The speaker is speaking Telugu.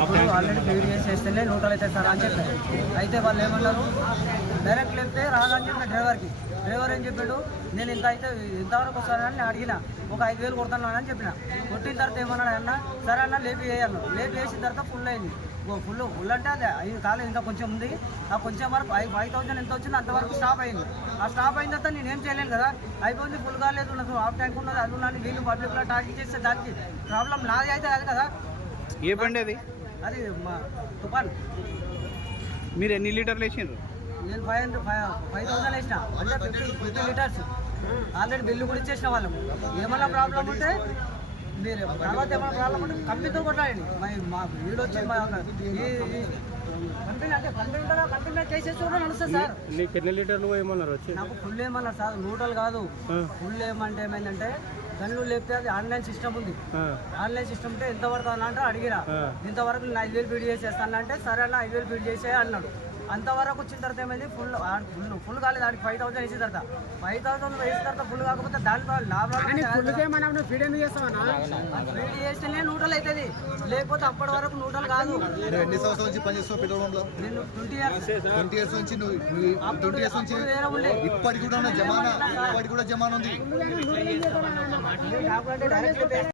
లేపినప్పుడు ఆల్రెడీ ఫీడ్ చేస్తేనే న్యూట్రల్ అవుతుంది సార్ అని చెప్పారు. అయితే వాళ్ళు ఏమన్నారు, డైరెక్ట్ లేపితే రాదని చెప్పిన డ్రైవర్ ఏం చెప్పాడు, నేను ఇంతవరకు వస్తానని నేను అడిగిన, ఒక 5,000 కొడతాను అని చెప్పిన. కొట్టిన తర్వాత ఏమన్నాడు అన్న, సరే అన్న లేపి వేయాలి. లేపి వేసిన తర్వాత ఫుల్ అయింది. ఫుల్ అంటే అది 5 కాలేదు, ఇంకా కొంచెం ఉంది. ఆ కొంచెం వరకు 5,000 ఎంత వచ్చింది అంతవరకు స్టాప్ అయింది. ఆ స్టాప్ అయిన తర్వాత నేనేం చేయలేను కదా, అయిపోయింది, ఫుల్ కాలేదు, నాకు హాఫ్ ట్యాంక్ ఉన్నది, అది ఉన్నది, వీళ్ళు పబ్లిక్లో టార్గెట్ చేస్తే దానికి ప్రాబ్లం నాది అయితే అది కదా. ఏ బండి అది మా తుఫాన్. మీరు ఎన్ని లీటర్లు వేసిండ్రు? నేను 5,000 వేసిన, అంటే 50 లీటర్స్. ఆల్రెడీ బిల్లు కూడా ఇచ్చేసిన వాళ్ళం. ఏమన్నా ప్రాబ్లం ఉంటే మీరు తర్వాత ఏమైనా ప్రాబ్లం ఉంటే కంపెనీతో కొట్లాడండి. మా వీడు వచ్చి మా కంపెనీ అంటే కంపెనీ కేసెస్ కూడా నడుస్తుంది సార్. నీకు ఎన్ని లీటర్లు ఏమన్నారు వచ్చి? నాకు ఫుల్ ఏమన్నారు సార్, న్యూట్రల్ కాదు. ఫుల్ ఏమంటే ఏమైందంటే గన్లు లేపితే అది ఆన్లైన్ సిస్టమ్ ఉంది. ఆన్లైన్ సిస్టమ్ ఉంటే ఎంత పడుతుంది అంటే అడిగిరా, ఇంతవరకు నేను 5,000 ఫీడ్ చేసేస్తాను అంటే సరే అన్న 5,000 ఫీడ్ చేసే అన్నాడు. అంతవరకు వచ్చిన తర్వాత ఏమైంది, ఫుల్ కాలేదు. ఆడికి 5,000 వేసిన తర్వాత 5,000 వేసిన తర్వాత ఫుల్ కాకపోతే దాంట్లో లాభం ఫీడ్ చేస్తేనే న్యూట్రల్ అవుతుంది, లేకపోతే అప్పటి వరకు న్యూట్రల్ కాదు. ఎన్ని సంవత్సరాల నుంచి పనిచేస్తావు పెట్రోల్ బంక్లో? నేను 20 ఇయర్స్ నుంచి. నువ్వు 20 ఇయర్స్ నుంచి ఇప్పటికి కూడా జమానా ఉంది. డైరెక్ట్